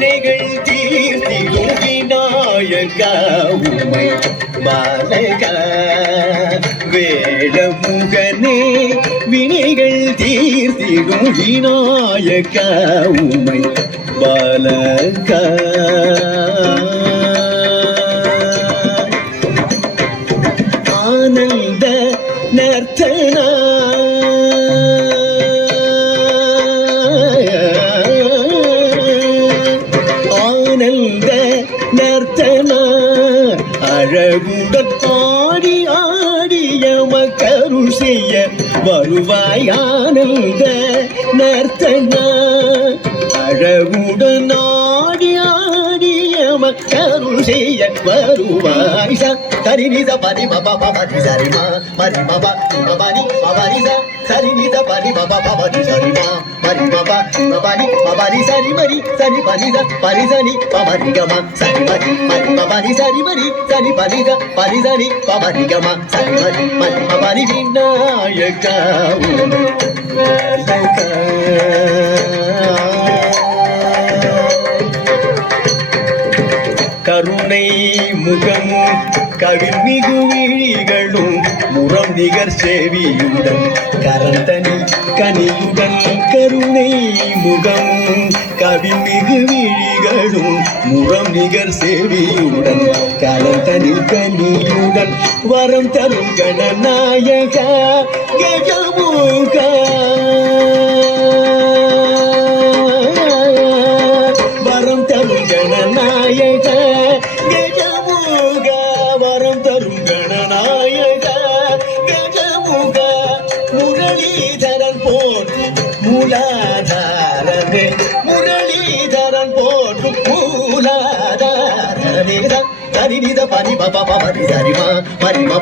வினைகள் தீர்த்திடும் விநாயகா உமை பாலகா வேளமுகனே வினைகள் தீர்த்திடும் விநாயகா உமை பாலகா ஆனந்த நர்த்தனா ஆனந்த நர்த்தனா அழகுடன் ஆடி ஆடிய மக்கருள் செய்ய வருவாய் ஆனந்த நர்த்தனா அழகுடன் ஆடி ஆடிய மக்கருள் செய்ய வருவாய் சரிநித பரி மபா பரி சரிமா மரி மபா மபரி மபரி சரிநித பரி மபா பரி சரிமா மரி மபா மபரி மபரி சரி மரி சரி பரி பரி சனி பமரி கமா சரி மரி மரி மபரி சரி மரி சனி பரி பரி சனி பமரி கமா சரி மரி மரி மபரி விநாயகா கருணை முகமும் கவிமிகு விழிகளும் முறம் நிகர் சேவியுடன் கரந்தனி கனியுடன் கருணை முகமும் கவிமிகு விழிகளும் முறம் நிகர் சேவியுடன் கரந்தனி கனியுடன் வரம் தரும் கணநாயகா கஜமுகா வரம் தரும் கணநாயகா கஜமுகா வரம் தரும் கணநாயகா கஜமுகா முரளிதரன் போற்றும் மூலாதாரனே முரளிதரன் போற்றும் மூலாதாரனே சரிநித பரி பப பரி சரிமா மரி